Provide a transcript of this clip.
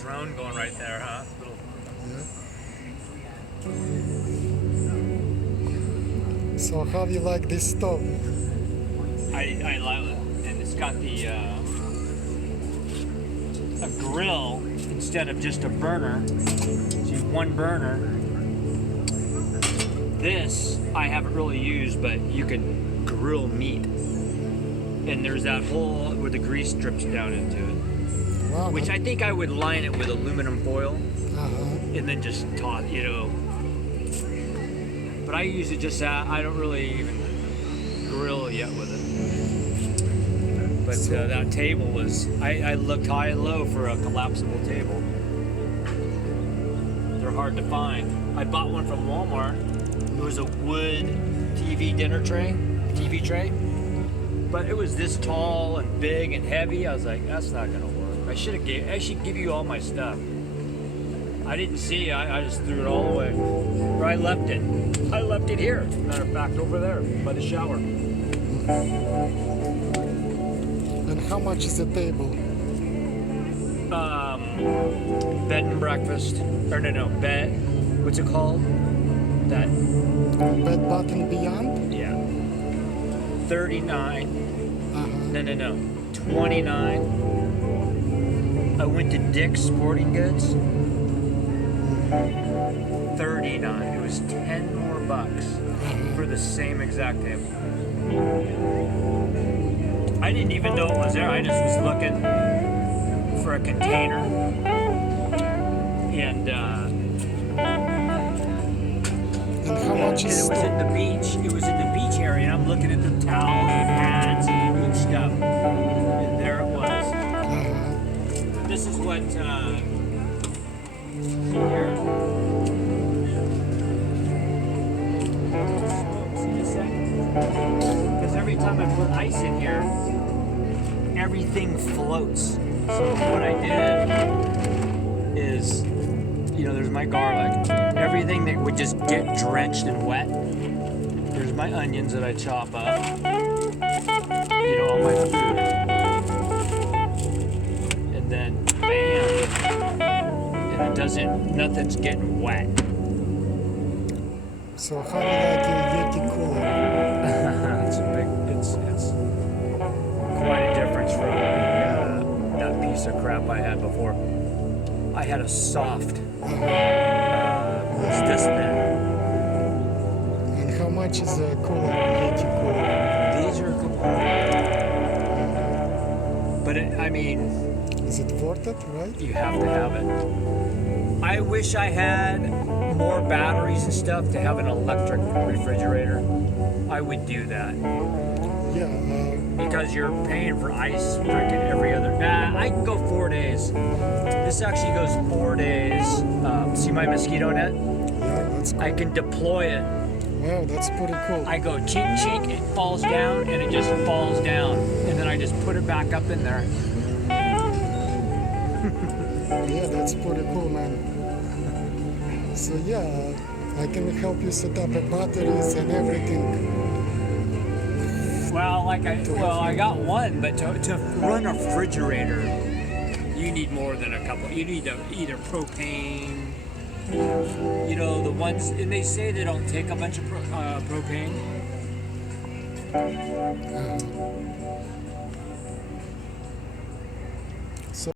drone going right there, huh? Yeah. So how do you like this stove? I love it, and it's got the a grill instead of just a burner. See, one burner. This I haven't really used, but you can grill meat, and there's that hole where the grease drips down into it. Wow, Which I think I would line it with aluminum foil, and then just toss, you know. But I use it just I don't really even grill yet with it. But that table was, I looked high and low for a collapsible table. They're hard to find. I bought one from Walmart. It was a wood TV TV tray. But it was this tall and big and heavy. I was like, that's not gonna work. I should give you all my stuff. I didn't see. I just threw it all away. Or I left it. I left it here. Matter of fact, over there by the shower. And how much is the table? Bed and breakfast. Or no, bed. What's it called? That. Bed Bath and Beyond? Yeah. 39. No. 29. I went to Dick's Sporting Goods. 39. It was 10 more bucks for the same exact table. I didn't even know it was there. I just was looking for a container, and how much is it was in the beach. It was in the beach area, and I'm looking at the towels and hats and beach stuff, and there it was. This is what here. Because every time I put ice in here, everything floats. So what I did is, you know, there's my garlic. Everything that would just get drenched and wet. There's my onions that I chop up. You know, all my food. And then, bam. And nothing's getting wet. So how do you like your yeticooler? it's quite a difference from that piece of crap I had before. I had a soft, it's this thin. And how much is a cooler, yeticooler? These are a couple. But I mean, is it worth it, right? You have to have it. I wish I had more batteries and stuff to have an electric refrigerator. I would do that. Yeah. Because you're paying for ice freaking every other. Nah, I can go 4 days. This actually goes 4 days. See my mosquito net? Yeah, that's cool. I can deploy it. Wow, that's pretty cool. I go chink chink, it falls down, and it just falls down, and then I just put it back up in there. Yeah, that's pretty cool, man. So yeah, I can help you set up the batteries and everything. Well, I got one, but to run a refrigerator, you need more than a couple. You need either propane, you know, the ones, and they say they don't take a bunch of propane.